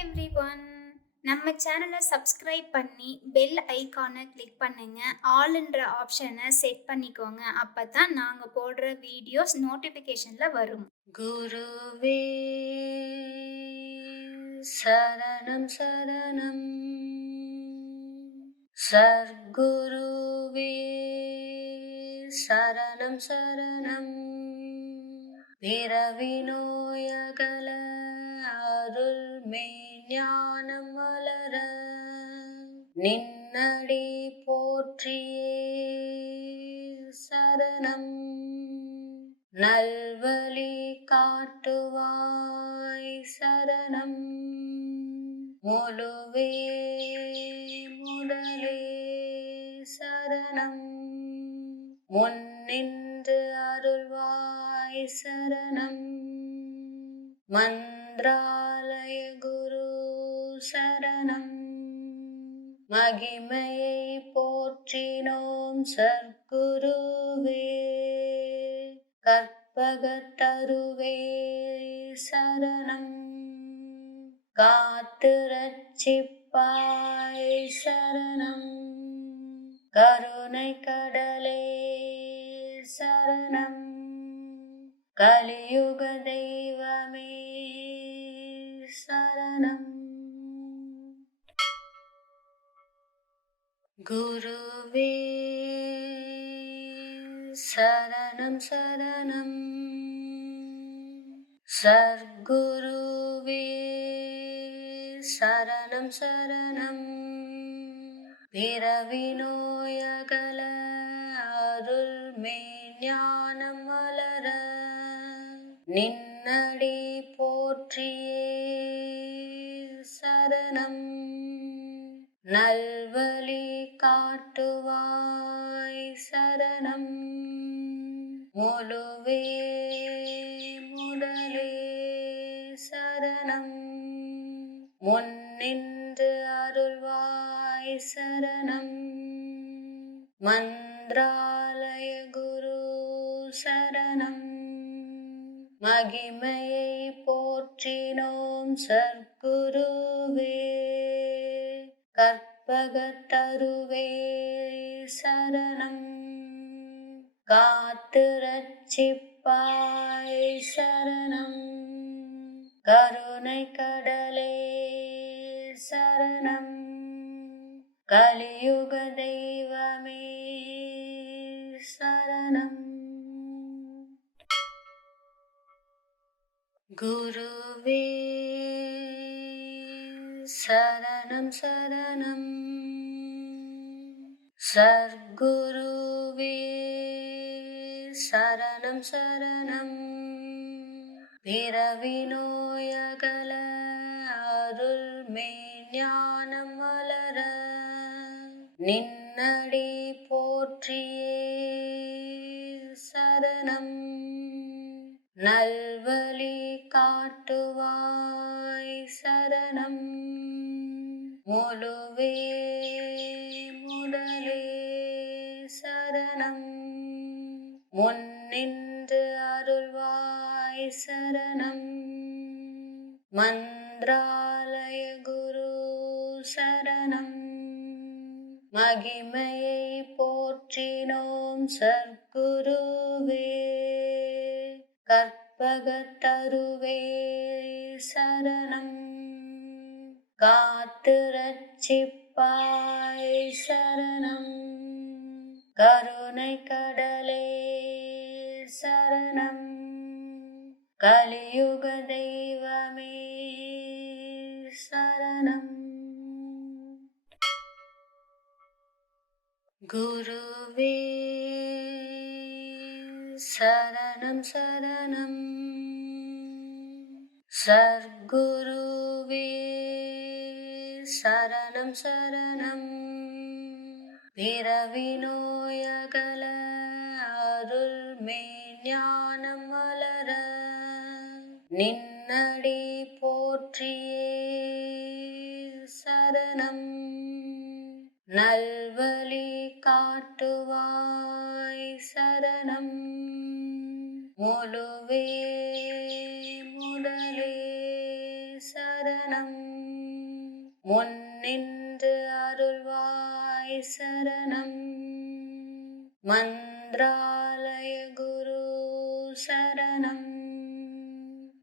Everyone. நம்ம சேனலை subscribe பண்ணி பெல் ஐகானை கிளிக் பண்ணுங்க. ஆல்ன்ற ஆப்ஷனை செட் பண்ணிக்கோங்க. அப்பதான் நாங்க போடுற வீடியோஸ் நோட்டிஃபிகேஷன்ல வரும். குருவே சரணம் சரணம், சர்க்குருவே சரணம் சரணம், பிறவி நோயகல அருள் மெய்ஞானம் வளர நின்னடி போற்றியே சரணம், நல்வழி காட்டுவாய் சரணம், முழுவே முதலே சரணம், முன்னின்று அருள்வாய் சரணம், மந்த்ராலய குரு சரணம், மகிமையை போற்றினோம் சர்க்குருவே, கற்பகத்தருவே சரணம், காத்து ரட்சிப்பாய் சரணம், கருணை கடலே சரணம், கலியுக தெய்வமே சரணம். குருவே சரணம் சரணம், சர்க்குருவே சரணம் சரணம், பிறவி நோயகல அருள் மெய்ஞானம் வளர நின்னடி போற்றியே சரணம், நல்வழி காட்டுவாய் சரணம், முழுவே முதலே சரணம், முன்னின்று அருள்வாய் சரணம், மந்த்ராலய குரு சரணம், மகிமையை போற்றினோம் சர்க்குருவே, கற்பகத்தருவே சரணம், காத்து ரட்சிப்பாய் சரணம், கருணை கடலே சரணம், கலியுக தெய்வமே சரணம். குருவே சரணம் சரணம், சர்க்குருவே சரணம் சரணம், பிறவி நோயகல அருள் மெய்ஞானம் வளர நின்னடி போற்றியே சரணம், நல்வழி காட்டுவாய் சரணம், முழுவே முதலே சரணம், முன்னின்று அருள்வாய் சரணம், மந்த்ராலய குரு சரணம், மகிமையை போற்றினோம் சர்க்குருவே, கற்பகத்தருவே சரணம், காத்து ரட்சிப்பாய் சரணம், கருணை கடலே சரணம், கலியுக தெய்வமே சரணம். குருவே சரணம் சரணம், சர்க்குருவே சரணம் சரணம், பிறவி நோயகல அருள் மெய்ஞானம் வளர நின்னடி போற்றியே சரணம், நல்வழி காட்டுவாய் சரணம், முழுவே முதலே சரணம். முன்னின்று அருள்வாய் சரணம். மந்த்ராலய குரு சரணம்.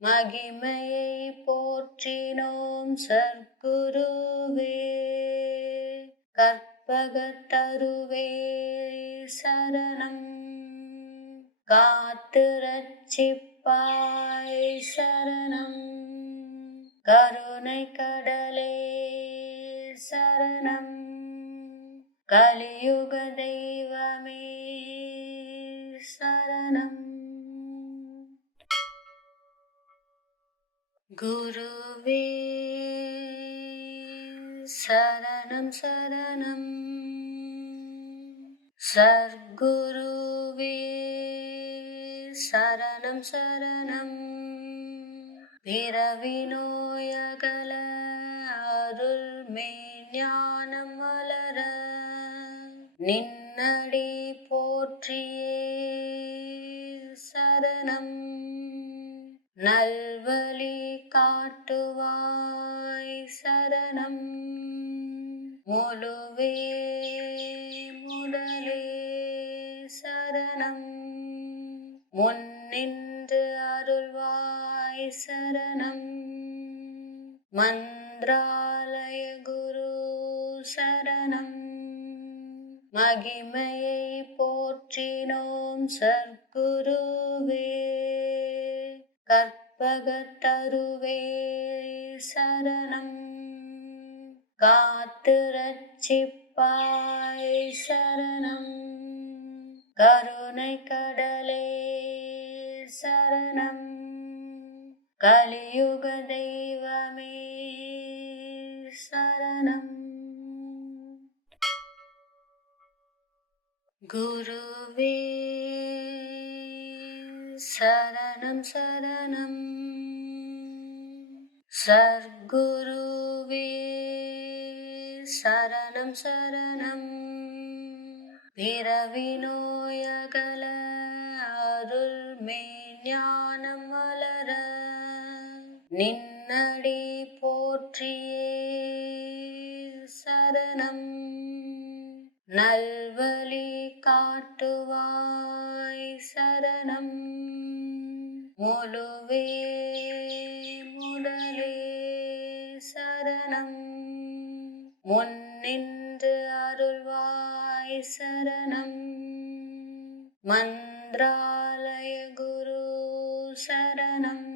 மகிமையை போற்றினோம் சர்க்குருவே. கற்பகத்தருவே சரணம். காத்து ரட்சிப்பாய் சரணம். கருணை கடலே சரணம். கலியுக தெய்வமே சரணம். குருவே சரணம் சரணம். சர்க்குருவே சரணம் சரணம். பிறவி நோயகல அருள் மெய்ஞானம் வளர நின்னடி போற்றியே சரணம். நல்வழி காட்டுவாய் சரணம். முழுவே முதலே சரணம். முன்னின்று அருள்வாய் சரணம். மந்த்ராலய குரு சரணம். மகிமையை போற்றினோம் சர்க்குருவே. கற்பகத்தருவே சரணம். காத்து ரட்சிப்பாய் சரணம். கருணை கடலே சரணம். கலியுக தெய்வமே சரணம். குருவே சரணம் சரணம். சர்க்குருவே சரணம் சரணம். பிறவி நோயகல அருள் மெய்ஞானம் வளர நின்னடி போற்றியே சரணம். நல்வழி காட்டுவாய் சரணம். முழுவே முதலே சரணம். முன்னின்று அருள்வாய் சரணம். மந்த்ராலய குரு சரணம்.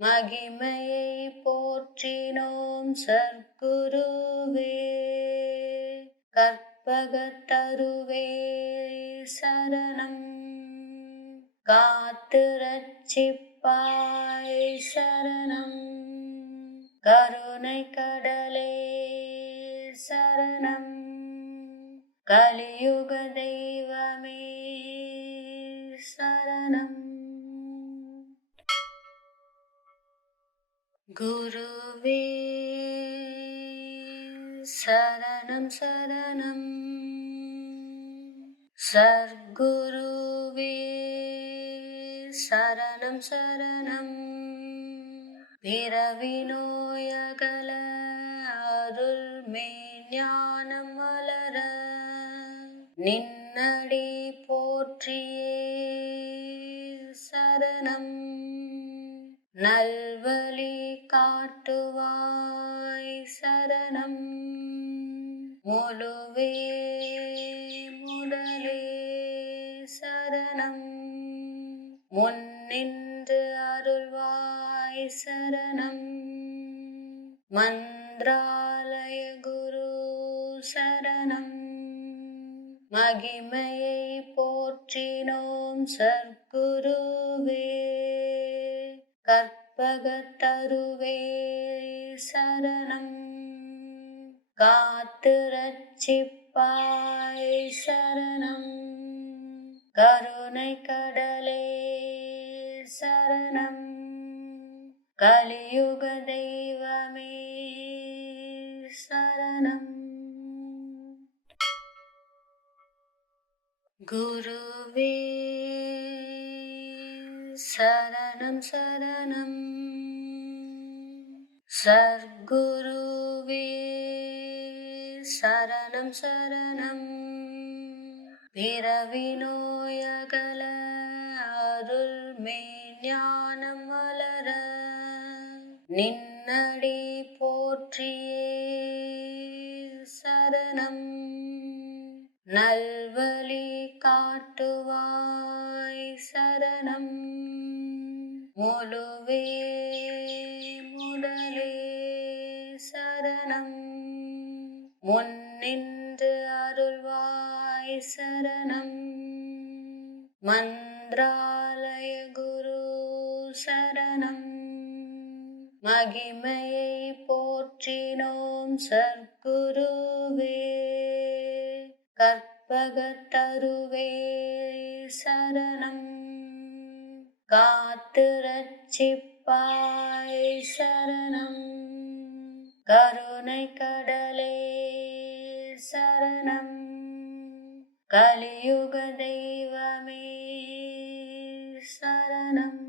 மகிமையை போற்றினோம் சர்க்குருவே. கற்பகத்தருவே சரணம். காத்து ரட்சிப்பாய் சரணம். கருணை கடலே சரணம். கலியுக தெய்வமே சரணம். குருவே சரணம் சரணம். சர்க்குருவே சரணம் சரணம். பிறவி நோயகல அருள் மெய்ஞானம் வளர நின்னடி போற்றியே சரணம். நல்வழி காட்டுவாய் சரணம். முழுவே முதலே சரணம். முன்னின்று அருள்வாய் சரணம். மந்த்ராலய குரு சரணம். மகிமையை போற்றினோம் சர்க்குருவே. கற்பகத்தருவே சரணம். காத்து ரட்சிப்பாய் சரணம். கருணை கடலே சரணம். கலியுக தெய்வமே சரணம். குருவே சரணம் சரணம். சர்க்குருவே சரணம் சரணம். பிறவி நோயகல அருள் மெய்ஞானம் வளர நின்னடி போற்றியே சரணம். நல்வழி காட்டுவாய் சரணம். முழுவே முதலே சரணம். முன்னின்று அருள்வாய் சரணம். மந்த்ராலய குரு சரணம். மகிமையை போற்றினோம் சர்க்குருவே. கற்பகத்தருவே சரணம். காத்து ரட்சிப்பாய் சரணம். கருணை கடலே சரணம். கலியுக தெய்வமே சரணம்.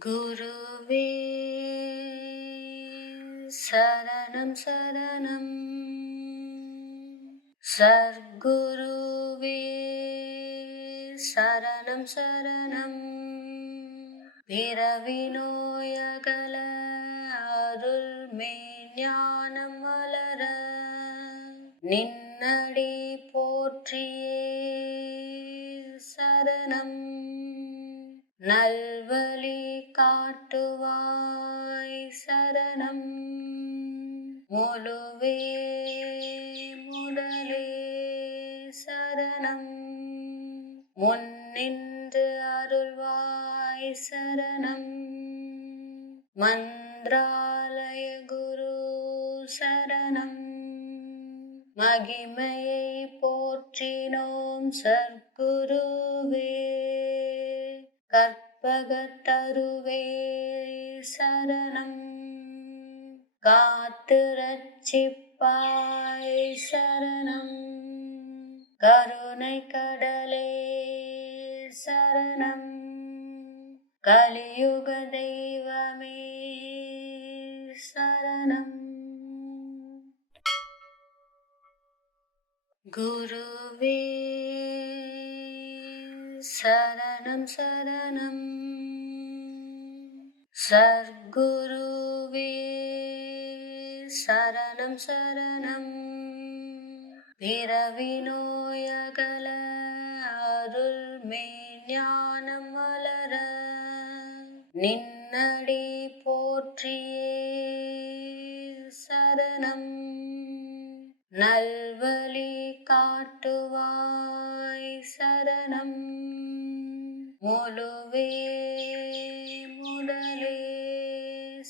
குருவே சரணம் சரணம். சர்க்குருவே சரணம் சரணம். பிறவி நோயகல அருள் மெய்ஞானம் வளர நின்னடி போற்றியே சரணம். நல்வழி காட்டுவாய் சரணம். முழுவே முதலே சரணம். முன்னின்று அருள்வாய் சரணம். மந்த்ராலய குரு சரணம். மகிமையை போற்றினோம் சர்க்குருவே. கற்பகத்தருவே சரணம். காத்து ரட்சிப்பாய் சரணம். கருணை கடலே சரணம். கலியுக தெய்வமே சரணம். குருவே சரணம் சரணம். சர்க்குருவே சரணம் சரணம். பிறவி நோயகல அருள் மெய்ஞானம் வளர நின்னடி போற்றியே சரணம். நல்வழி காட்டுவாய் சரணம். முழுவே முதலே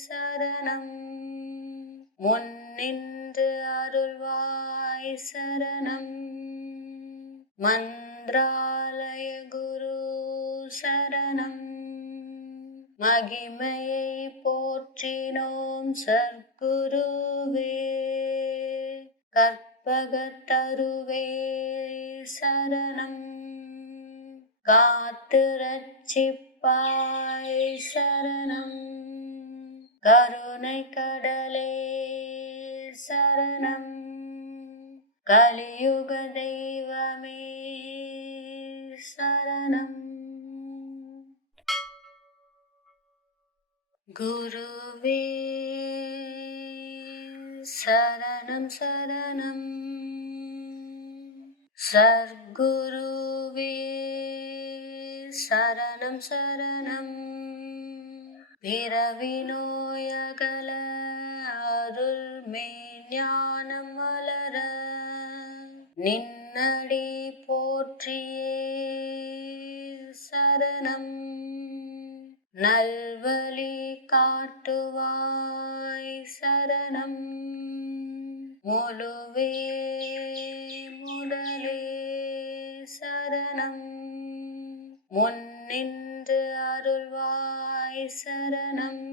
சரணம். முன்னின்று அருள்வாய் சரணம். மந்த்ராலய குரு சரணம். மகிமையை போற்றினோம் சர்க்குருவே. கற்பகத்தருவே சரணம். காத்து ரட்சிப்பாய் சரணம். கருணை கடலே சரணம். கலியுக தெய்வமே சரணம். குருவே சரணம் சரணம். சர்க்குருவே சரணம் சரணம். பிறவி நோயகல அருள் மெய்ஞானம் வளர நின்னடி போற்றியே சரணம். நல்வழி காட்டுவாய் சரணம். முழுவே முதலே சரணம். முன்னின்று அருள்வாய் சரணம்.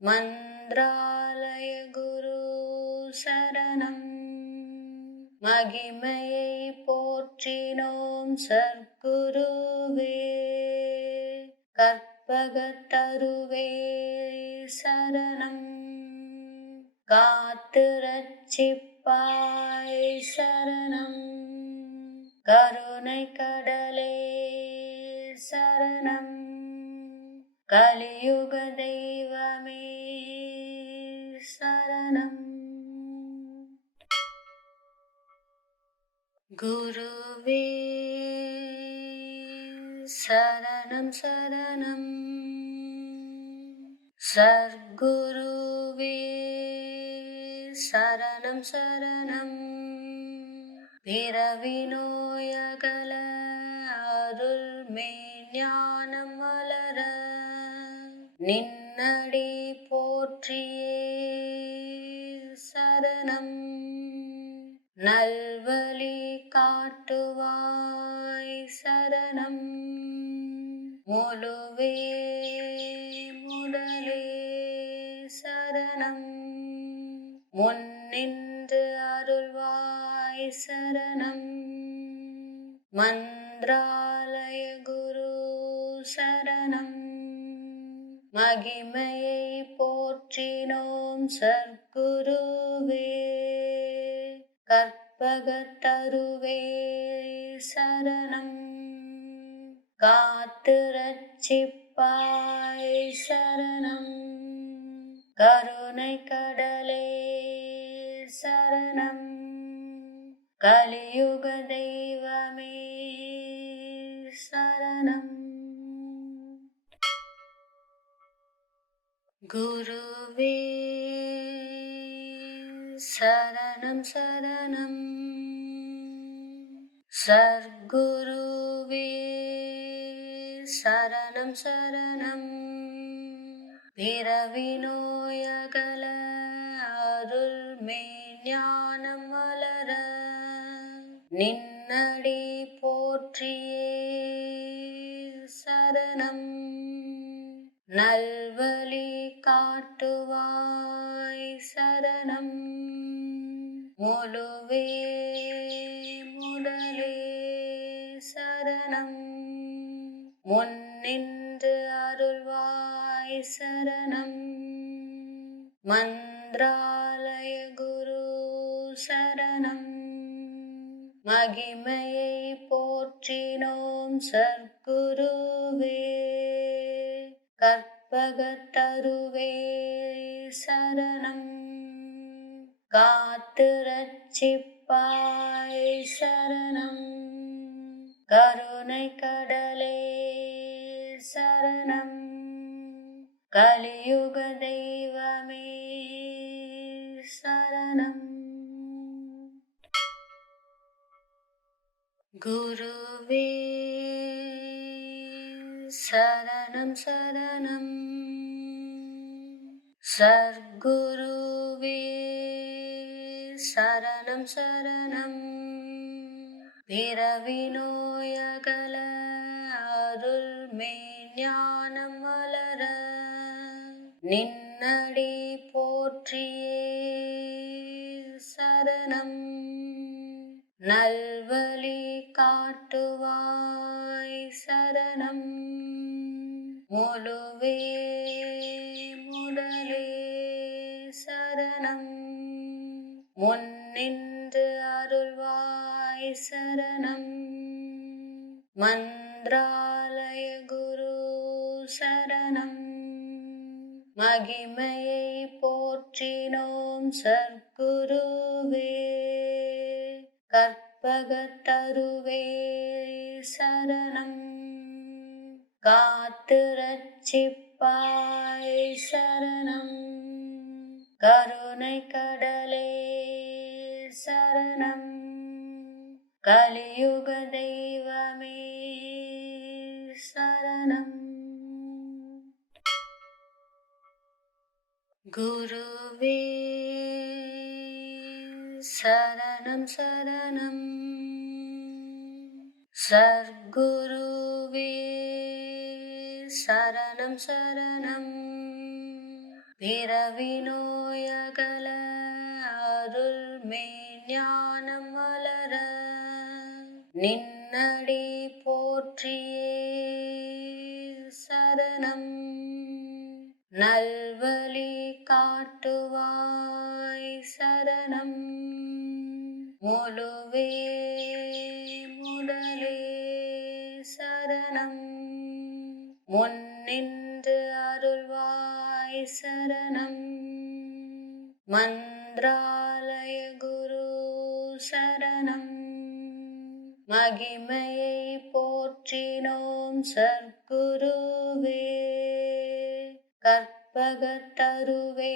மந்த்ராலய குரு சரணம். மகிமையை போற்றினோம் சர்க்குருவே. கற்ப கற்பகத்தருவே சரணம். காத்து ரட்சிப்பாய் சரணம். கருணை கடலே சரணம். கலியுக தெய்வமே சரணம். குருவே சரணம் சரணம். சர்க்குருவே சரணம் சரணம். பிறவி நோயகல அருள் மெய்ஞானம் வளர நின்னடி போற்றியே சரணம். நல்வழி காட்டுவாய் சரணம். முழுவே முதலே சரணம். முன்னின்று அருள்வாய் சரணம். மந்த்ராலய குரு சரணம். மகிமையை போற்றினோம் சர்க்குருவே. கற்பகத்தருவே சரணம். காத்து ரட்சிப்பாய் சரணம். கருணை கடலே சரணம். கலியுக தெய்வமே சரணம். குருவே சரணம் சரணம். சர்க்குருவே சரணம் சரணம். பிறவி நோயகல அருள் மெய்ஞானம் வளர நின்னடி போற்றியே சரணம். நல்வழி காட்டுவாய் சரணம். முழுவே முதலே சரணம். முன்னின்று அருள்வாய் சரணம். மந்த்ராலய குரு சரணம். மகிமையை போற்றினோம் சர்க்குருவே. கற்பகத்தருவே சரணம். காத்து ரட்சிப்பாய் சரணம். கருணை கடலே சரணம். கலியுக தெய்வமே சரணம். குருவே சரணம் சரணம். சர்க்குருவே சரணம் சரணம். பிறவி நோயகல அருள் மெய்ஞானம் வளர நின்னடி போற்றியே சரணம். நல்வழி காட்டுவாய் சரணம். முழுவே முதலே சரணம். முன்னின்று அருள்வாய் சரணம். மந்த்ராலய குரு சரணம். மகிமையை போற்றினோம் சர்க்குருவே. கற்பகத்தருவே சரணம். காத்து ரட்சிப்பாய் சரணம். கருணை கடலே சரணம். கலியுக தெய்வமே சரணம். குருவே சரணம் சரணம். சர்க்குருவே சரணம் சரணம். பிறவி நோயகல அருள் மெய்ஞானம் வளர நின்னடி போற்றியே சரணம். சரணம் நல்வழி காட்டுவாய் சரணம் முழுவே முதலே சரணம் முன்னின்று அருள்வாய் சரணம் மந்த்ராலய குரு சரணம் மகிமையை போற்றினோம் சற்குருவே கற்பகத்தருவே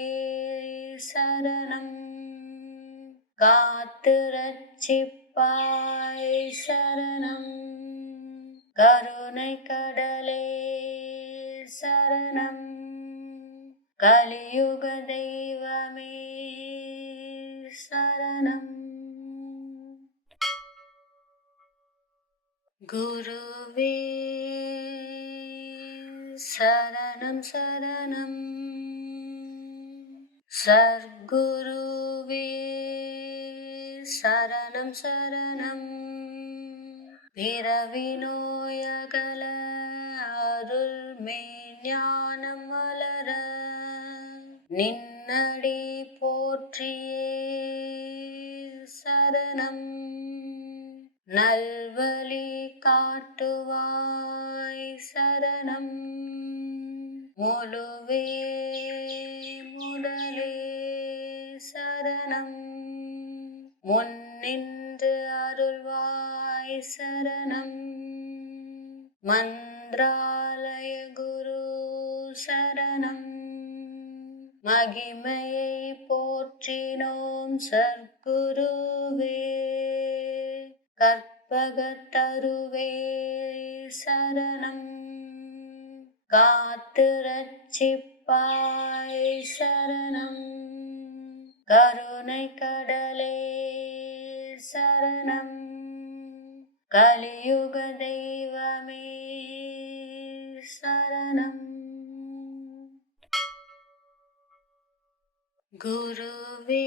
சரணம் காத்து ரட்சிப்பாய் சரணம் கருணை கடலே சரணம் கலியுக தெய்வமே சரணம் குருவே சரணம் சரணம் சர்க்குருவே சரணம் சரணம் பிறவி நோயகல அருள் மெய்ஞானம் வளர நின்னடி போற்றியே சரணம் நல்வழி காட்டுவாய் சரணம் முழுவே முதலே சரணம் முன்னின்று அருள்வாய் சரணம் மந்த்ராலய குரு சரணம் மகிமையை போற்றினோம் சற்குருவே கற்பகத்தருவே சரணம் காத்து ரட்சிப்பாய் சரணம் கருணை கடலே சரணம் கலியுக தெய்வமே சரணம் குருவே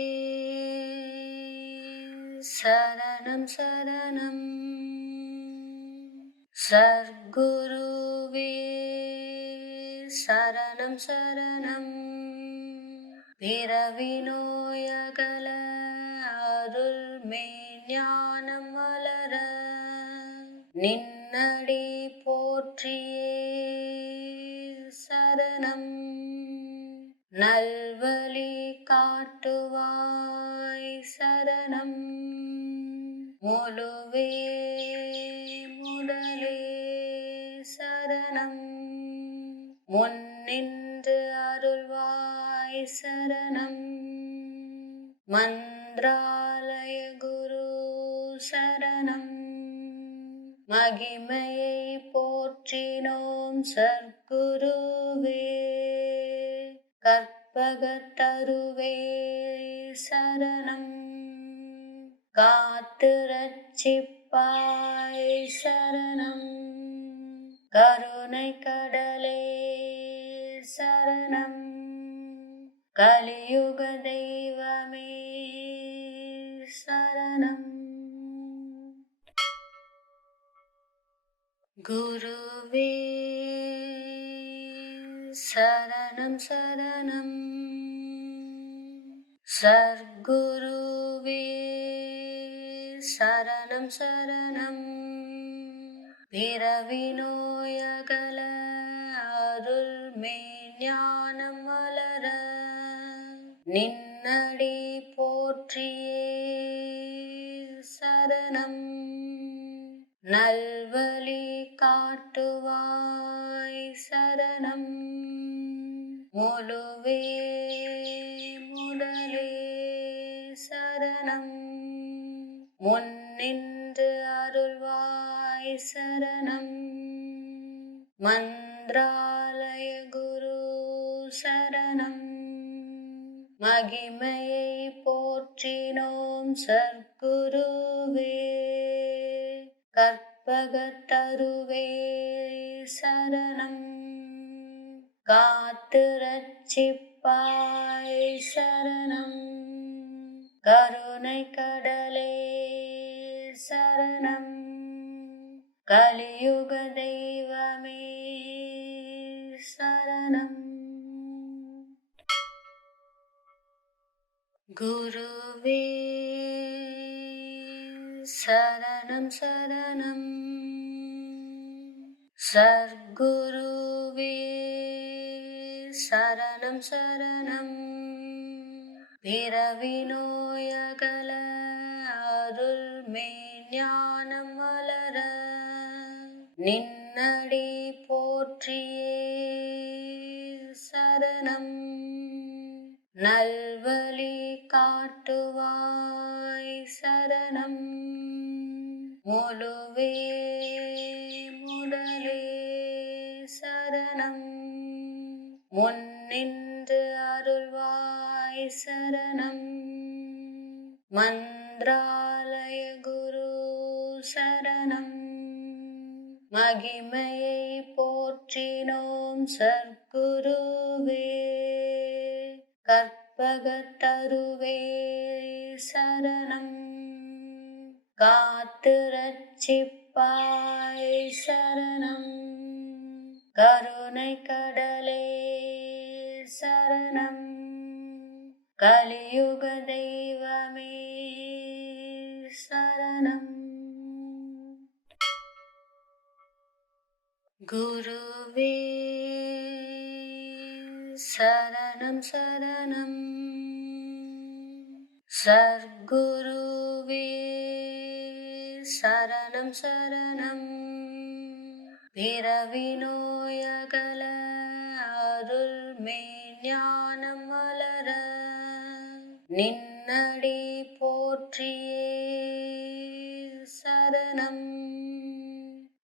சரணம் சரணம் சர்க்குருவே சரணம் சரணம் பிறவி நோயகல அருள் மெய்ஞானம் வளர நின்னடி போற்றியே சரணம் நல்வழி காட்டுவாய் சரணம் முழுவே முதலே சரணம் முன்னின்று அருள்வாய் சரணம் மந்த்ராலய குரு சரணம் மகிமையை போற்றினோம் சற்குருவே கற்பகத்தருவே சரணம் காத்து ரட்சிப்பாய் சரணம் கருணை கடலே சரணம் கலியுக தெய்வமே சரணம் குருவே சரணம் சரணம் சர்க்குருவே சரணம் சரணம் பிறவி நோயகல அருள் மெய்ஞானம் வளர நின்னடி போற்றியே சரணம் நல்வழி காட்டுவாய் சரணம் முழுவே முதலே சரணம் முன்னின்று அருள்வாய் சரணம் மந்த்ராலய குரு சரணம் மகிமையை போற்றினோம் சற்குருவே கற்பகத்தருவே சரணம் காத்து ரட்சிப்பாய் சரணம் கருணை கடலே சரணம் கலியுக தெய்வமே சரணம். குருவே சரணம் சரணம். சர்க்குருவே சரணம் சரணம். பிறவி நோயகல அருள்மே ஞானம் வளர நின்னடி போற்றியே சரணம். நல்வழி காட்டுவாய் சரணம். முழுவே முதலே சரணம். முன்னின்று அருள்வாய் சரணம். மந்த்ராலய குரு சரணம். மகிமையை போற்றினோம் சர்க்குருவே. கற்பகத்தருவே சரணம். காத்து ரட்சிப்பாய் சரணம். கருணை கடலே சரணம். கலியுக தெய்வமே சரணம். குருவே சரணம் சரணம். சர்க்குருவே சரணம் சரணம். பிறவி நோயகல அருள்மே ஞானம் வளர நின்னடி போற்றியே சரணம்.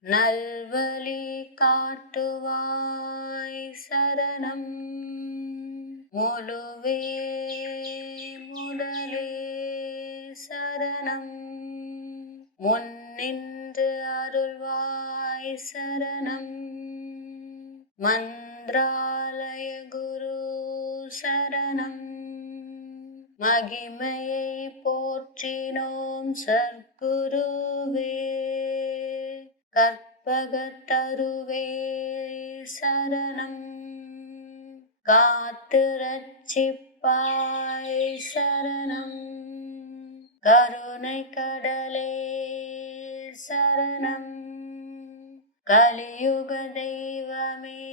நல்வழி காட்டுவாய் சரணம். முழுவே முதலே சரணம். முன்னின்று அருள்வாய் சரணம். மந்த்ராலய குரு சரணம். மகிமையை போற்றினோம் சர்க்குருவே. கற்பகத்தருவே சரணம். காத்து ரட்சிப்பாய் சரணம். கருணை கடலே சரணம். கலியுக தெய்வமே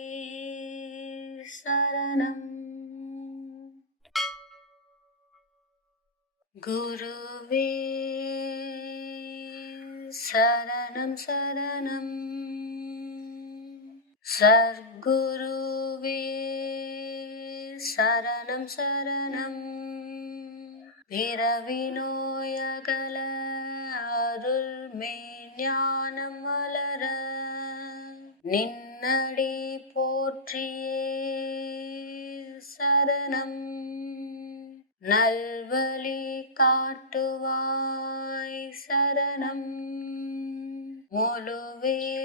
சரணம். குருவே சரணம் சரணம். சர்க்குருவே சரணம் சரணம். பிறவி நோயகல அருள்மே ஞானம் வளர நின்னடி போற்றியே சரணம். நல்வழி காட்டுவாய் சரணம். முழுவே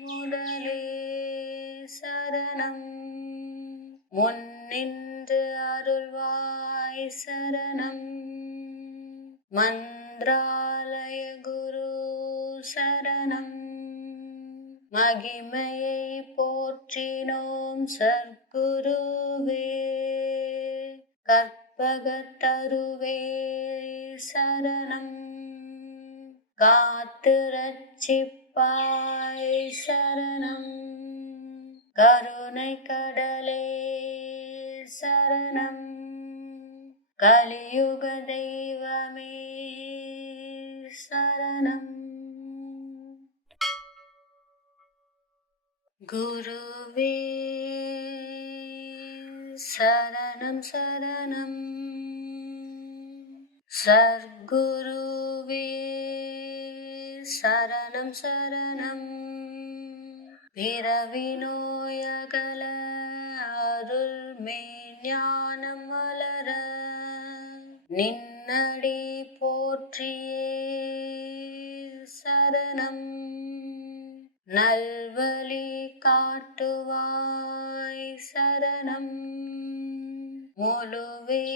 முதலே சரணம். முன்னின்று அருள்வாய் சரணம். மந்த்ராலய குரு சரணம். மகிமையை போற்றினோம் சர்க்குருவே. கற்பகத்தருவே சரணம். காத்து ரட்சிப்பாய் சரணம். கருணை கடலே சரணம். கலியுக தெய்வமே சரணம். குருவே சரணம் சரணம். சர்க்குருவே சரணம் சரணம். பிறவி நோயகல அருள்மே ஞானம் வளர நின்னடி போற்றியே சரணம். நல்வழி காட்டுவாய் சரணம். முழுவே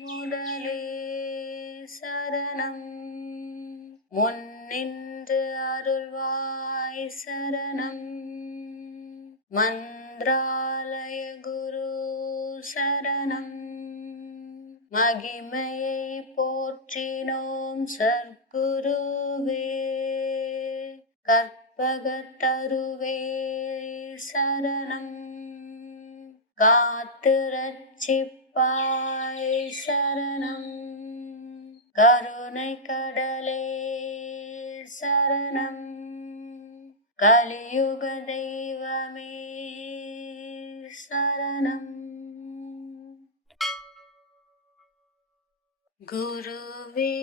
முதலே சரணம். முன்னின்று அருள்வாய் சரணம். மந்த்ராலய குரு சரணம். மகிமையை போற்றினோம் சர்க்குருவே, கற்பகத்தருவே சரணம். காத்து ரட்சிப்பாய் சரணம். கருணை கடலே சரணம். கலியுக தெய்வமே சரணம். குருவே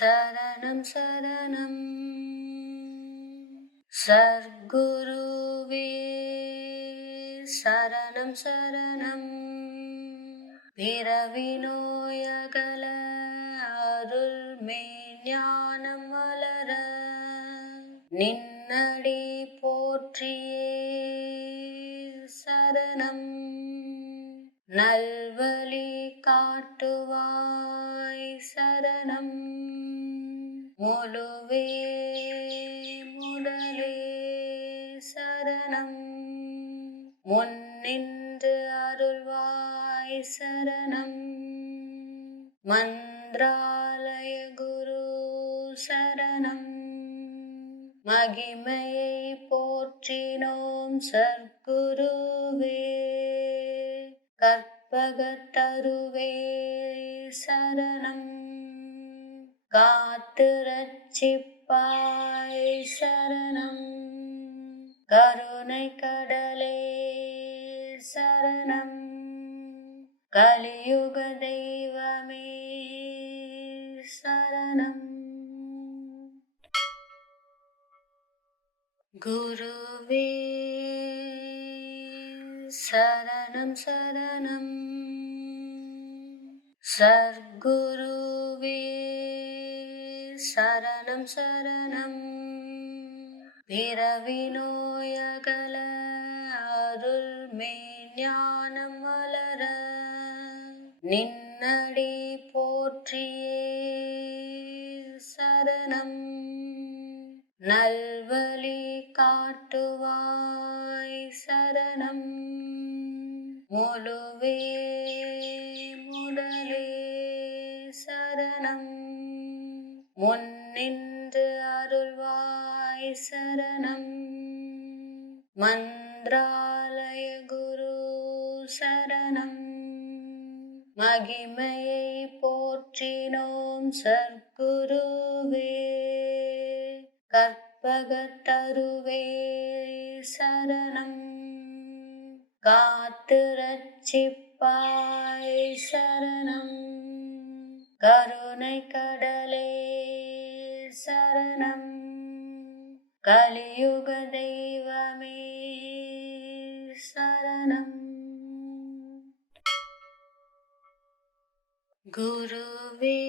சரணம் சரணம். சர்க்குருவே சரணம் சரணம். பிறவி நோயகல அருள் மெய்ஞானம் வளர, நின்னடி போற்றியே சரணம். நல்வழி காட்டுவாய் சரணம். முழுவே முதலே சரணம். முன்னின்று அருள்வாய் சரணம். மந்த்ராலய குரு சரணம். மகிமையை போற்றினோம் சர்க்குருவே, கற்பகத்தருவே சரணம். காத்து ரட்சிப்பாய் சரணம். கருணை கடலே சரணம். கலியுக தெய்வமே சரணம். குருவே சரணம் சரணம். சர்க்குருவே சரணம் சரணம். பிறவி நோயகல அருள் மெய்ஞானம் வளர, நின்னடி போற்றியே சரணம். நல்வழி காட்டுவாய் சரணம். முழுவே முதலே சரணம். முன்னின்று அருள்வாய் சரணம். மந்த்ராலய குரு சரணம். மகிமையை போற்றினோம் சர்க்குருவே, கற்பகத்தருவே சரணம். காத்து ரட்சிப்பாய் சரணம். கருணை கடலே சரணம். கலியுக தெய்வமே சரணம். குருவே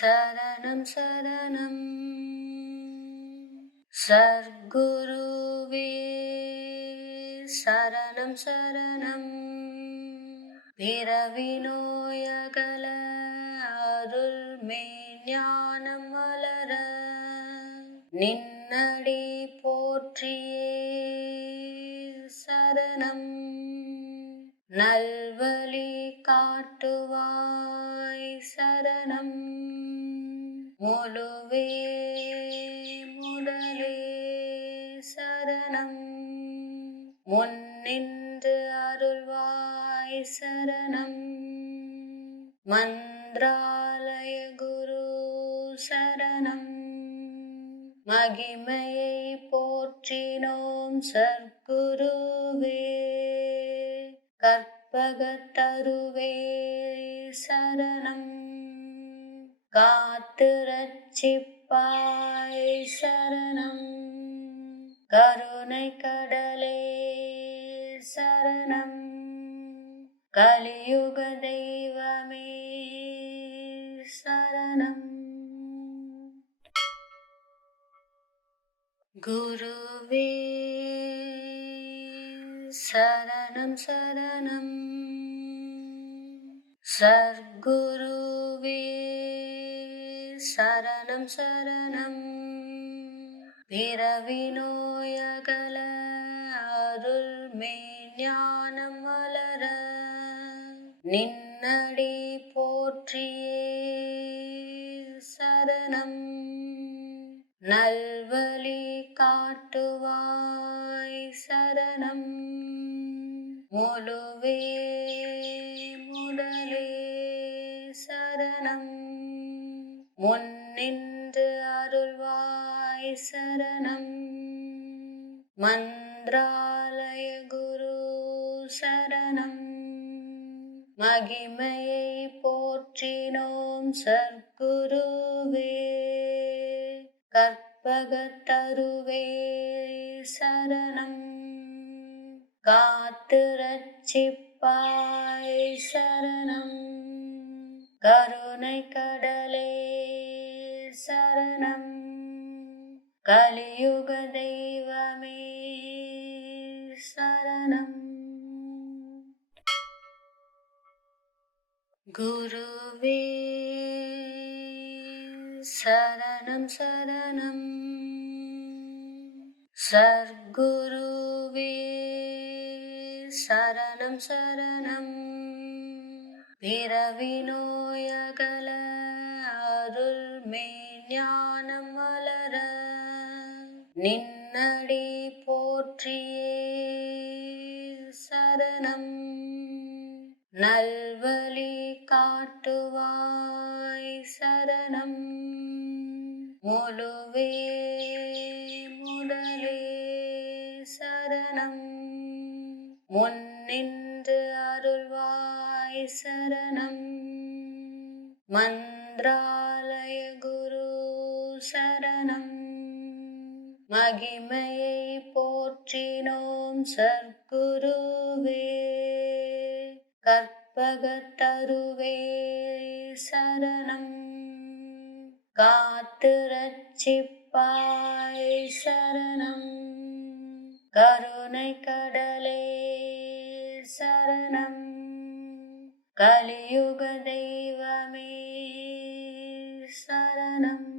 சரணம் சரணம். சர்க்குருவே சரணம் சரணம். பிறவி நோயகல அருள் மெய்ஞானம் வளர, நின்னடி போற்றியே சரணம். நல்வழி காட்டுவாய் சரணம். முழுவே முதலே சரணம். முன்னின்று அருள்வாய் சரணம். மந்த்ராலய குரு சரணம். மகிமையை போற்றினோம் சர்க்குருவே, கற்பகத்தருவே சரணம். காத்து ரட்சிப்பாய் சரணம். கருணை கடலே சரணம். கலியுக தெய்வமே சரணம். குருவே சரணம் சரணம். சர்க்குருவே சரணம் சரணம். பிறவி நோயகல அருள்மே ஞானம் வளர நின்னடி போற்றியே சரணம். நல்வழி காட்டுவாய் சரணம். முழுவே முதலே சரணம். முன்னின்று அருள்வாய் சரணம். மந்த்ராலய குரு சரணம். மகிமையை போற்றினோம் சற்குருவே. கற்பகத்தருவே சரணம். காத்து ரட்சிப்பாய் சரணம். கருணை கடலே சரணம். கலியுக தெய்வமே சரணம். குருவே சரணம் சரணம். சர்க்குருவே சரணம் சரணம். பிறவி நோயகல அருள்மே ஞானம் வளர நின்னடி போற்றியே சரணம். நல்வழி காட்டுவாய் சரணம். முழுவே முதலே சரணம். முன்னின்று அருள்வாய் சரணம். மந்த்ராலய குரு சரணம். மகிமையை போற்றினோம் சற்குருவே. கற்பகத்தருவே சரணம். காத்து ரட்சிப்பாய் சரணம். கருணை கடலே சரணம். கலியுக தெய்வமே சரணம்.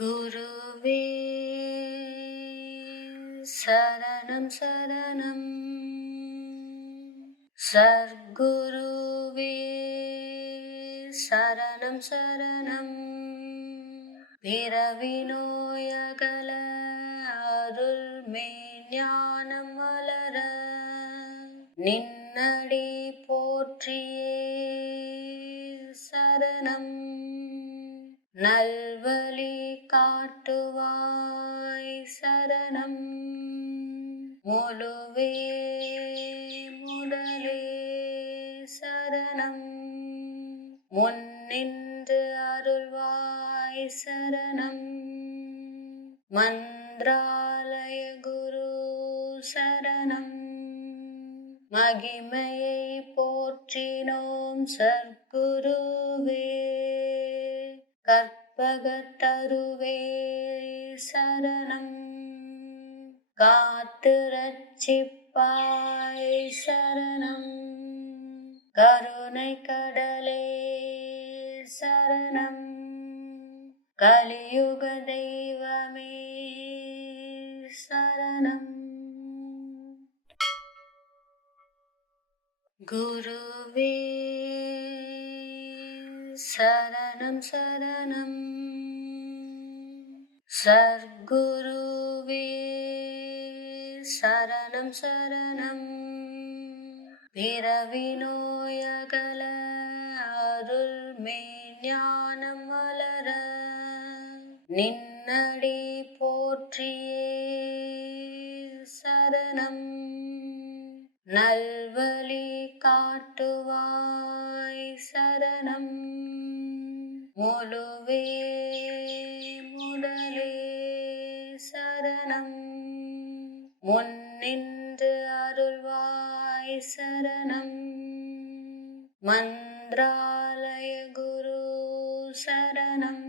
குருவே சரணம் சரணம். சர்க்குருவே சரணம் சரணம். பிறவி நோயகல அருள்மே ஞானம் வளர நின்னடி போற்றியே சரணம். நல்வழி காட்டுவாய் சரணம். முழுவே முதலே சரணம். முன்னின்று அருள்வாய் சரணம். மந்த்ராலய குரு சரணம். மகிமையை போற்றினோம் சற்குருவே. கற்பகத்தருவே சரணம். காத்து ரட்சிப்பாய் சரணம். கருணை கடலே சரணம். கலியுக தெய்வமே சரணம். குருவே சரணம் சரணம். சர்க்குருவே சரணம் சரணம். பிறவி நோயகல அருள்மே ஞானம் வளர நின்னடி போற்றியே சரணம். நல்வழி காட்டுவாய் சரணம். முழுவே முதலே சரணம். முன்னின்று அருள்வாய் சரணம். மந்த்ராலய குரு சரணம்.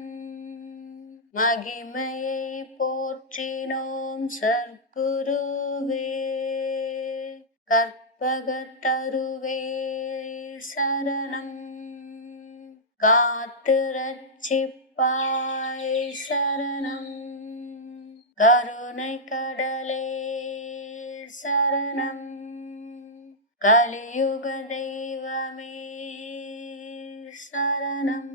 மகிமையை போற்றினோம் சற்குருவே. கற்பகத்தருவே சரணம். காத்து ரட்சிப்பாய் சரணம். கருணை கடலே சரணம். கலியுக தெய்வமே சரணம்.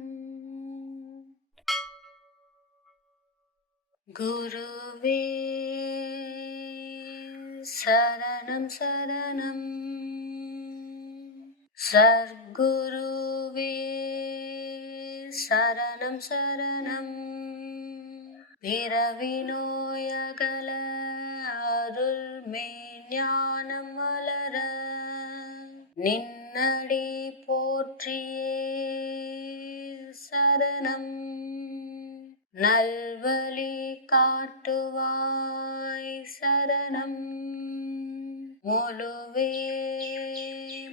குருவே சரணம் சரணம். சர்க்குருவே சரணம் சரணம். பிறவி நோயகல அருள் மெய்ஞானம் வளர நின்னடி போற்றியே சரணம். நல்வழி காட்டுவாய் சரணம். முழுவே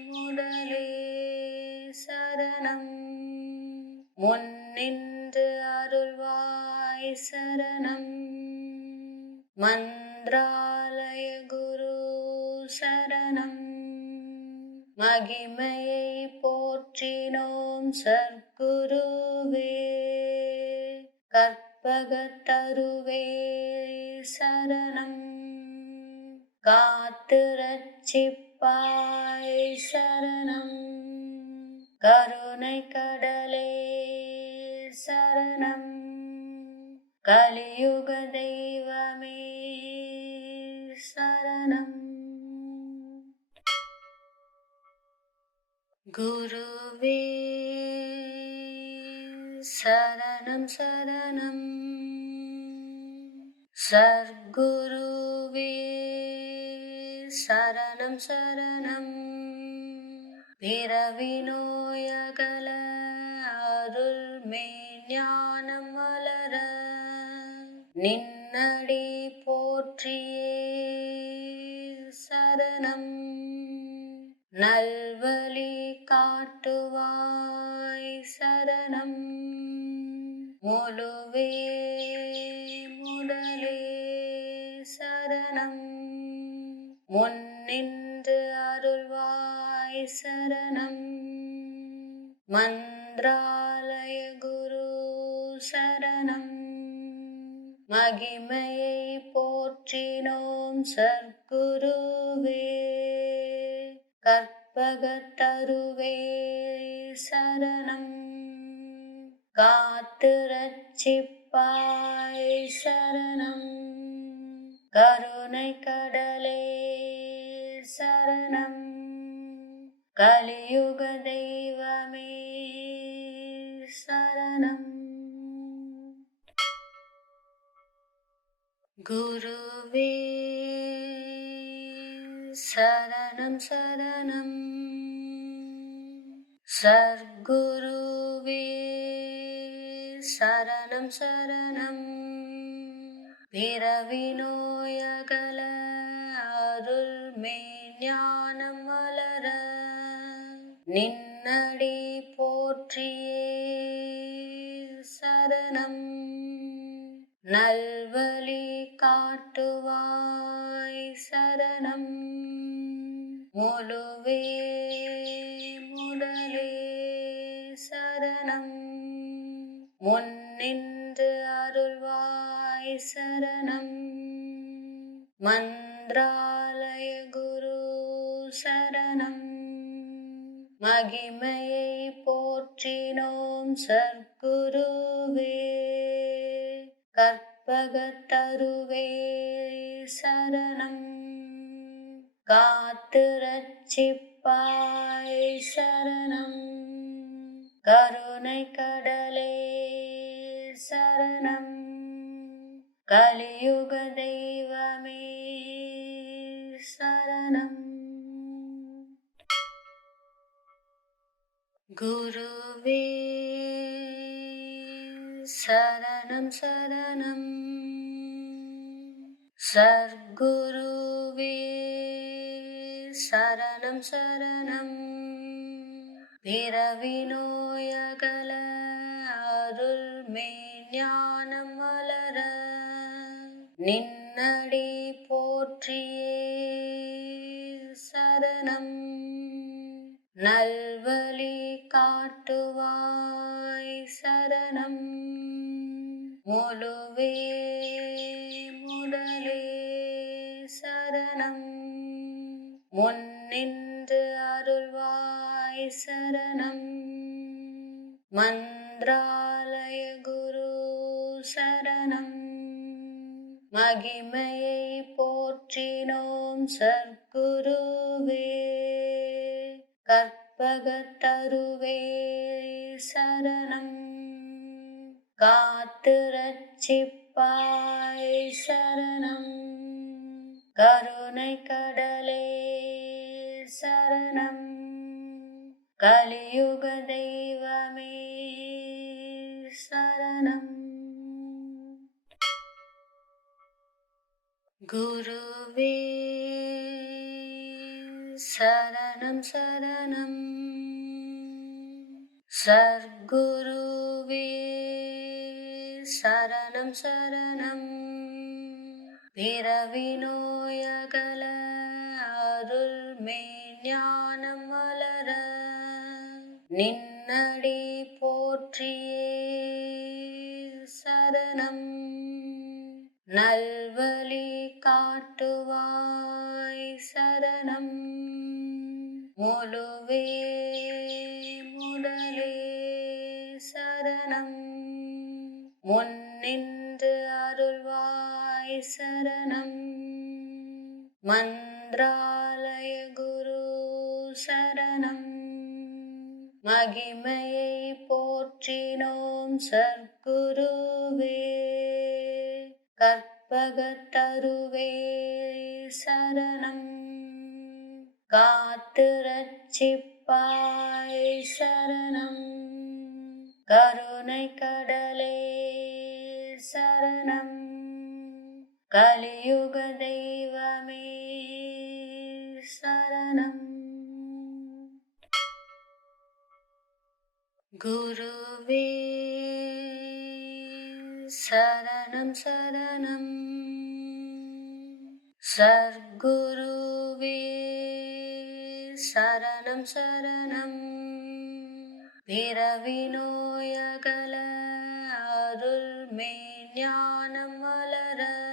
முதலே சரணம். முன்னின்று அருள்வாய் சரணம். மந்த்ராலய குரு சரணம். மகிமையை போற்றினோம் சர்க்குருவே. கற்பகத்தருவே சரணம். காத்து ரட்சிப்பாய் சரணம். கருணை கடலே சரணம். கலியுக தெய்வமே சரணம். குருவே சரணம் சரணம். சர்க்குருவே சரணம் சரணம். பிறவி நோயகல அருள் மெய்ஞானம் வளர நின்னடி போற்றியே சரணம். நல்வழி காட்டுவாய் சரணம். முழுவே முதலே சரணம். முன்னின்று அருள்வாய் சரணம். மந்த்ராலய குரு சரணம். மகிமையை போற்றினோம் சர்க்குருவே. கற்பகத்தருவே சரணம். காத்து ரட்சிப்பாய் சரணம். கருணை கடலே சரணம். கலியுக தெய்வமே சரணம். குருவே சரணம் சரணம். சர்க்குருவே சரணம் சரணம். பிறவி நோயகல அருள் மெய்ஞானம் வளர நின்னடி போற்றியே சரணம். நல்வழி காட்டுவாய் சரணம். முழுவே முதலே சரணம். முன்னின்று அருள்வாய் சரணம். மந்த்ராலய குரு சரணம். மகிமையை போற்றினோம் சர்க்குருவே. கற்பகத்தருவே சரணம். காத்து ரட்சிப்பாய் சரணம். கருணை கடலே சரணம். கலியுக தெய்வமே சரணம். குருவே சரணம் சரணம். சர்க்குருவே சரணம் சரணம். பிறவி நோயகல அருள் மெய்ஞானம் வளர நின்னடி போற்றியே சரணம். நல்வழி காட்டுவாய் சரணம். முழுவே முதலே சரணம். முன்னின்று அருள்வாய் சரணம். மந்த்ராலய குரு சரணம். மகிமையை போற்றினோம் சற்குருவே. கற்பகத்தருவே சரணம். காத்து ரட்சிப்பாய் சரணம். கருணை கடலே சரணம். கலியுக தெய்வமே சரணம். குருவே சரணம் சரணம். சர்க்குருவே சரணம் சரணம். பிறவி நோயகல அருள் மெய்ஞானம் வளர நின்னடி போற்றியே சரணம். நல்வழி காட்டுவாய் சரணம். முழுவே முதலே சரணம். முன்னின்று அருள்வாய் சரணம். மந்த்ராலய குரு சரணம். மகிமையை போற்றினோம் சற்குருவே. கற்பகத்தருவே சரணம். காத்து ரட்சிப்பாய் சரணம். கருணை கடலே சரணம். கலியுக தெய்வமே சரணம். குருவே சரணம் சரணம். சர்க்குருவே சரணம் சரணம். பிறவி நோயகல அருள் மெய்ஞானம் வளர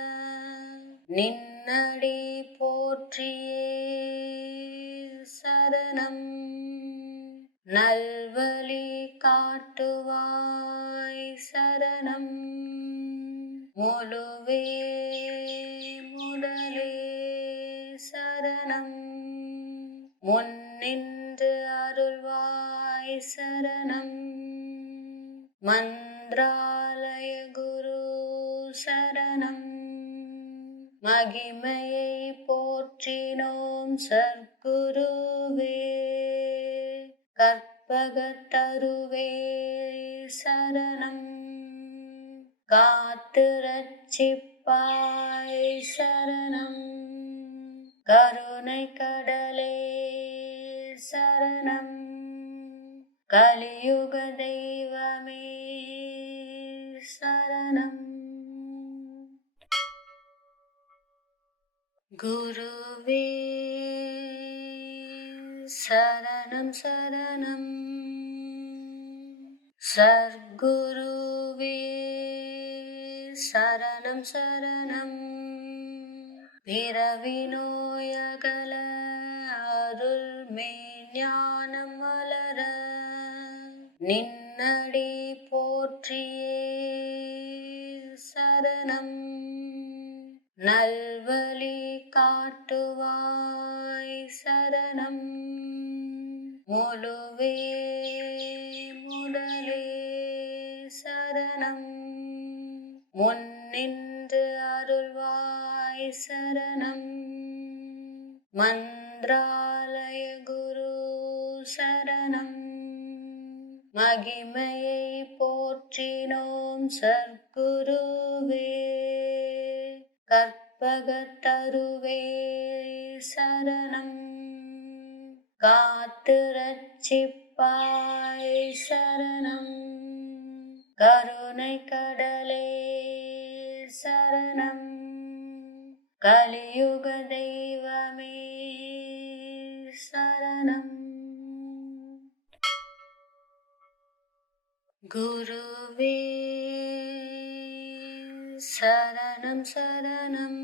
நின்னடி போற்றியே சரணம். நல்வழி காட்டுவாய் சரணம். முழுவே முதலே சரணம். முன்னின்று அருள்வாய் சரணம். மந்த்ராலய குரு சரணம். மகிமையை போற்றினோம் சற்குருவே. கற்பகத்தருவே சரணம். காத்து ரட்சிப்பாய் சரணம். கருணை கடலே சரணம். கலியுக தெய்வமே சரணம். குருவே சரணம் சரணம். சர்க்குருவே சரணம் சரணம். பிறவி நோயகல அருள் மெய்ஞானம் வளர நின்னடி போற்றியே சரணம். நல்வழி காட்டுவாய் சரணம். முழுவே முதலே சரணம். முன்னின்று அருள்வாய் சரணம். மந்த்ராலய குரு சரணம். மகிமையை போற்றினோம் சற்குருவே. கற்பகத்தருவே சரணம். காத்து ரட்சிப்பாய் சரணம். கருணை கடலே சரணம். கலியுக தெய்வமே சரணம். குருவே சரணம் சரணம்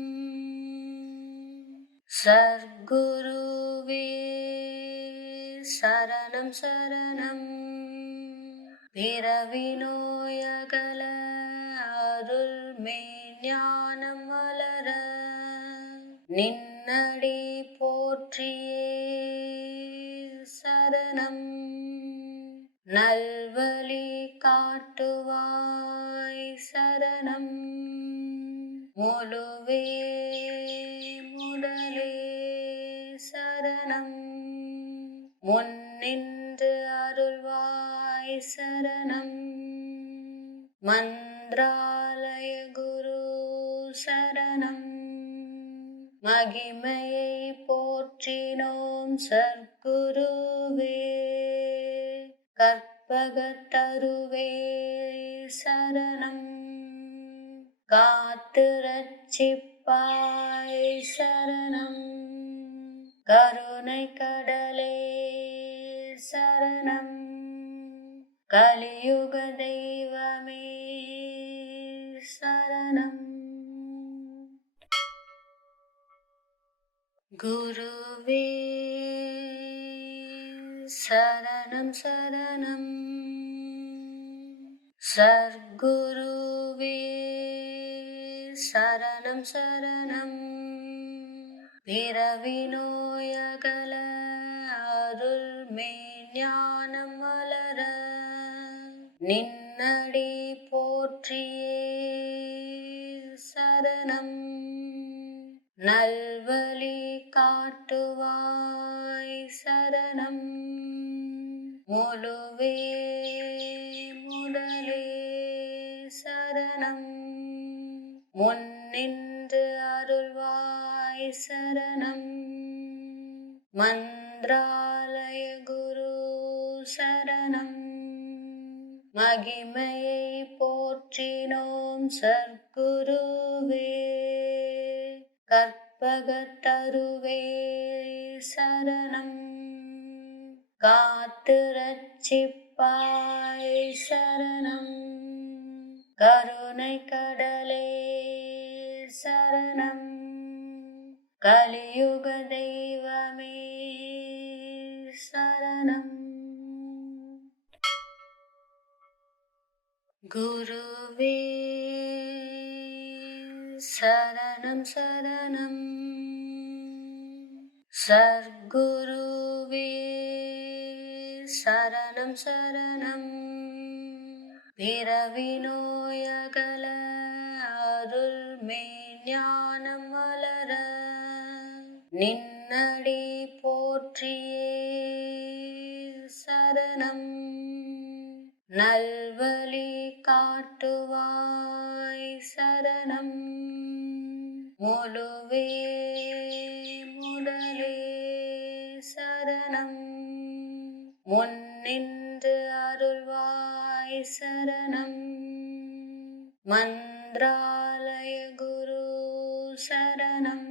சர்க்குருவே சரணம் சரணம் பிறவி நோயகல அருள் மெய்ஞானம் வளர நின்னடி போற்றியே சரணம் நல்வழி காட்டுவாய் சரணம் முழுவே முதலே சரணம் முன்னின்று அருள்வாய் சரணம் மந்த்ராலய குரு சரணம் மகிமையை போற்றினோம் சர்க்குருவே கற்பகத்தருவே சரணம் காத்து ரட்சிப்பாய் சரணம் கருணை கடலே சரணம் கலியுக தெய்வமே சரணம் குருவே சரணம் சரணம் சர்க்குருவே சரணம் சரணம் பிறவி நோயகல அருள் மெய்ஞானம் வளர நின்னடி போற்றியே சரணம் நல்வழி காட்டுவாய் சரணம் முழுவே முதலே சரணம் முன்னின்று அருள்வாய் சரணம் மந்த்ராலய குரு சரணம் மகிமையை போற்றினோம் சர்க்குருவே கற்பகத்தருவே சரணம் காத்து ரட்சிப்பாய் சரணம் கருணை கடலே சரணம் கலியுக தெய்வமே சரணம் குருவே சரணம் சரணம் சர்க்குருவே சரணம் சரணம் பிறவி நோயகல அருள் மெய்ஞானம் வளர நின்னடி போற்றியே சரணம் நல்வழி காட்டுவாய் சரணம் முழுவே முதலே சரணம் முன்னின்று அருள்வாய் சரணம் மந்த்ராலய குரு சரணம்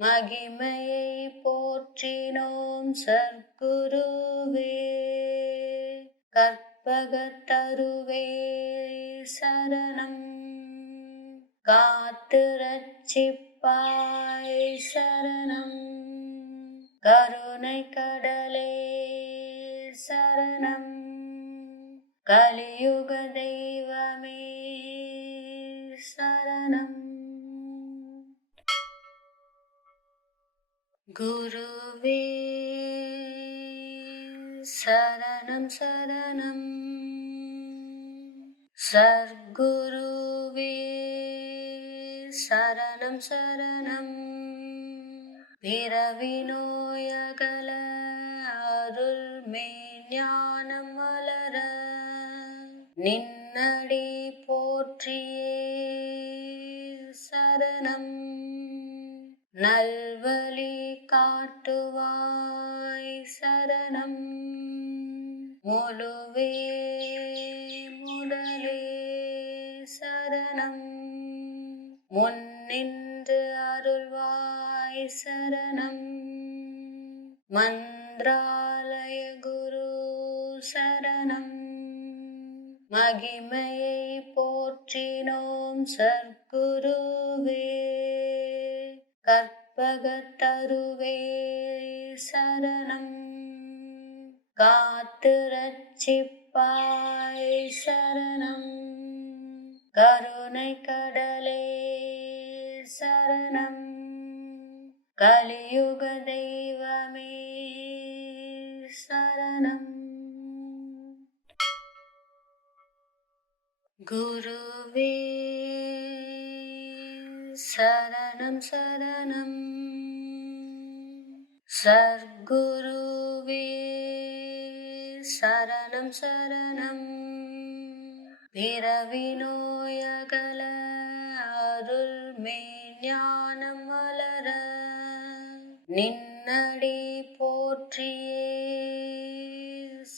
மகிமையை போற்றினோம் சர்க்குருவே கற்பகத்தருவே சரணம் காத்து ரட்சிப்பாய் சரணம் கருணை கடலே சரணம் கலியுக தெய்வமே சரணம் குருவே சரணம் சரணம் சர்க்குருவே சரணம் சரணம் பிறவி நோயகல அருள் மெய்ஞானம் வளர நின்னடி போற்றியே சரணம் நல்வழி காட்டுவாய் சரணம் முழுவே முதலே சரணம் முன்னின்று அருள்வாய் சரணம் மந்த்ராலய குரு சரணம் மகிமையை போற்றினோம் சர்க்குருவே. கற்பகத்தருவே சரணம். காத்து ரட்சிப்பாய் சரணம். கருணை கடலே சரணம். கலியுக தெய்வமே சரணம். குருவே சரணம் சரணம். சர்க்குருவே சரணம் சரணம். பிறவி நோயகல அருள் மெய்ஞானம் வளர நின்னடி போற்றியே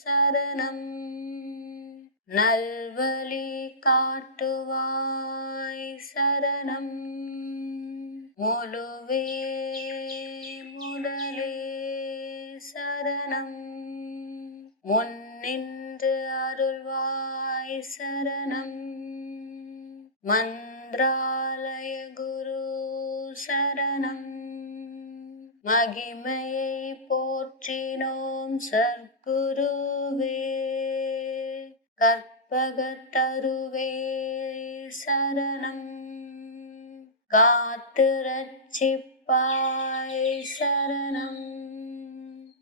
சரணம். நல்வழி காட்டுவாய் சரணம். முழுவே முதலே சரணம். முன்னின்று அருள்வாய் சரணம். மந்திராலய குரு சரணம். மகிமையை போற்றினோம் சர்க்குருவே. கற்பகத்தருவே சரணம். காத்து ரட்சிப்பாய் சரணம்.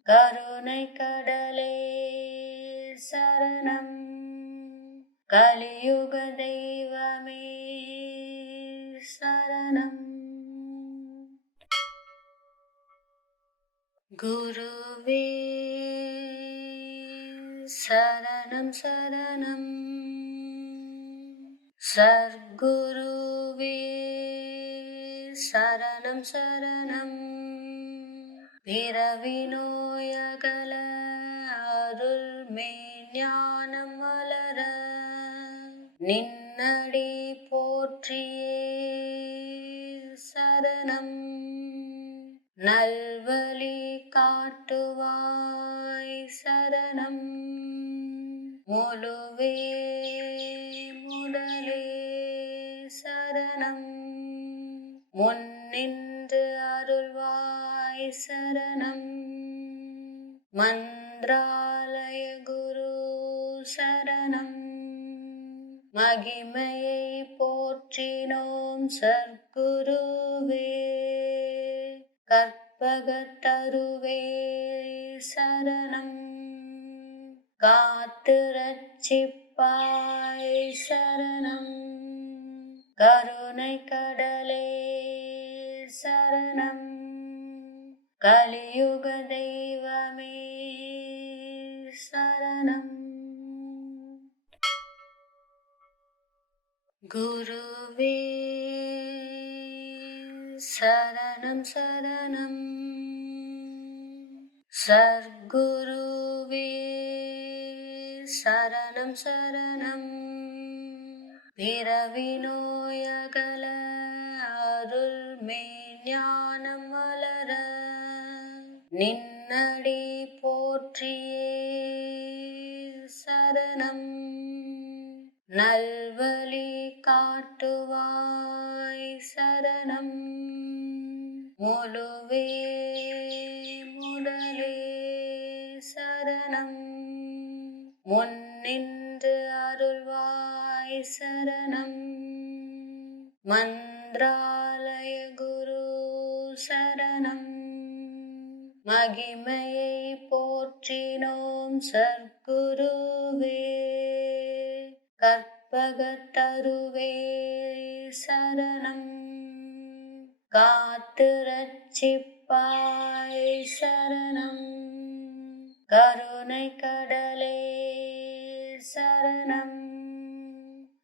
கருணை கடலே சரணம். கலியுக தெய்வமே சரணம். குருவே சரணம் சரணம். சர்க்குருவே சரணம் சரணம். பிறவி நோயகல அருள் மெய்ஞானம் வளர நின்னடி போற்றியே சரணம். நல்வழி காட்டுவாய் சரணம். முழுவே முதலே சரணம். முன்னின்று அருள்வாய் சரணம். மந்திராலய குரு சரணம். மகிமையை போற்றினோம் சர்க்குருவே. கற்பகத்தருவே சரணம். காத்து ரட்சிப்பாய் சரணம். கருணை கடலே சரணம். கலியுக தெய்வமே சரணம். குருவே சரணம் சரணம். சர்க்குருவே சரணம் சரணம். பிறவி நோயகல அருள் மெய்ஞானம் வளர நின்னடி போற்றியே சரணம். நல்வழி காட்டுவாய் சரணம். முழுவே முதலே சரணம். முன்னின்று அருள்வாய் சரணம். மந்திராலய குரு சரணம். மகிமையை போற்றினோம் சர்க்குருவே. கற்பகத்தருவே சரணம். காத்து ரட்சிப்பாய் சரணம். கருணை கடலே சரணம்.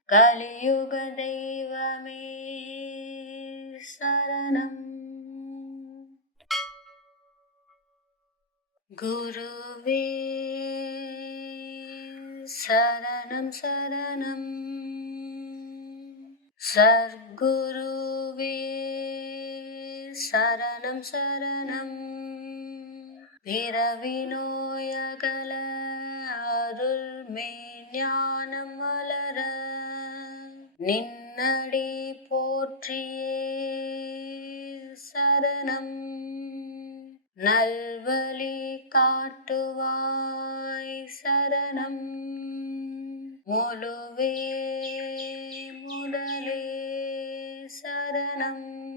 கலியுக தெய்வமே சரணம். குருவே சரணம் சரணம். சர்க்குருவே சரணம் சரணம். பிறவி நோயகல அருள் மெய்ஞானம் வளர நின்னடி போற்றியே சரணம். நல்வழி காட்டுவாய் சரணம். முழுவே முதலே சரணம்.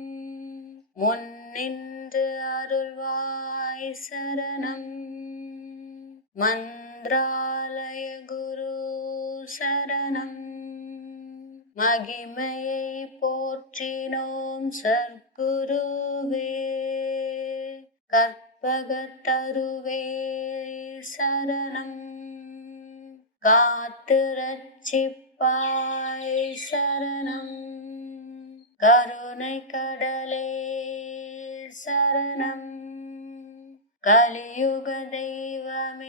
முன்னின்று அருள்வாய் சரணம். மந்த்ராலய குரு சரணம். மகிமையை போற்றினோம் சற்குருவே. கற்பகத்தருவே சரணம். காத்து ரட்சிப்பாய் சரணம். கருணை கடலே சரணம். கலியுக தெய்வமே